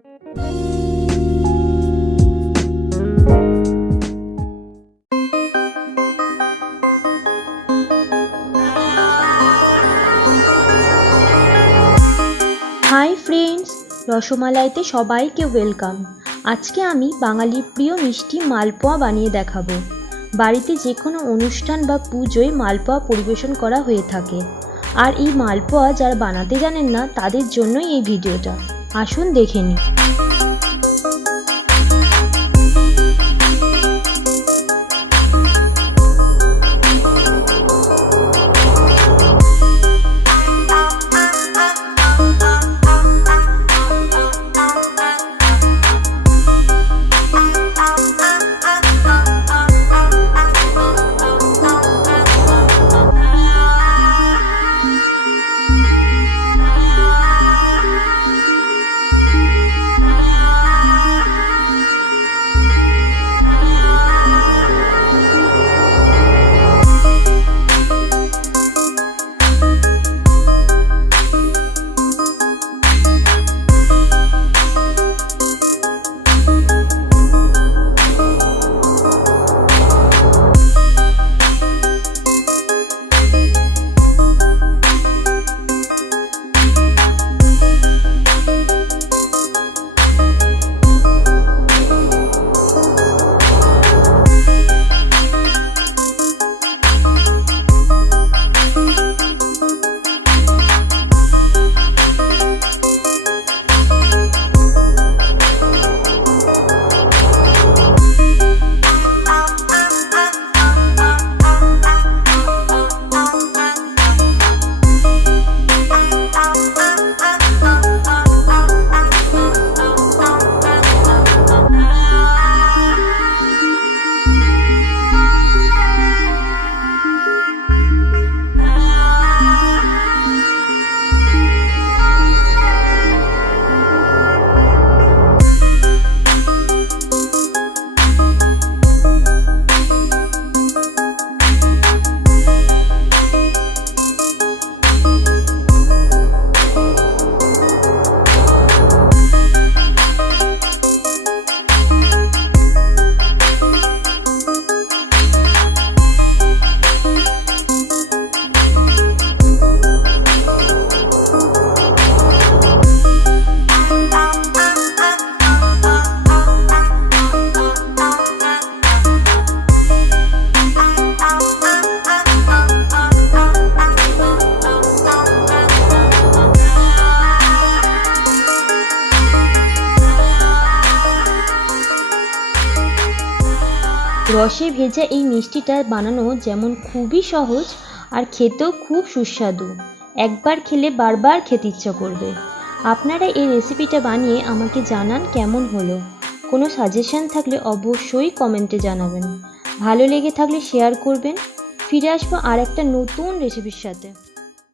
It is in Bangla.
হাই ফ্রেন্ডস, রসমালাইতে সবাইকে ওয়েলকাম। আজকে আমি বাঙালির প্রিয় মিষ্টি মালপোয়া বানিয়ে দেখাবো। বাড়িতে যে কোনো অনুষ্ঠান বা পুজোয় মালপোয়া পরিবেশন করা হয়ে থাকে। আর এই মালপোয়া যারা বানাতে জানেন না তাদের জন্যই এই ভিডিওটা। আসুন দেখে নিই। রসে ভেজা এই মিষ্টিটা বানানো যেমন খুবই সহজ আর খেতেও খুব সুস্বাদু। একবার খেলে বারবার খেতে ইচ্ছা করবে। আপনারা এই রেসিপিটা বানিয়ে আমাকে জানান কেমন হলো। কোনো সাজেশন থাকলে অবশ্যই কমেন্টে জানাবেন। ভালো লেগে থাকলে শেয়ার করবেন। ফিরে আসবো আর একটা নতুন রেসিপির সাথে।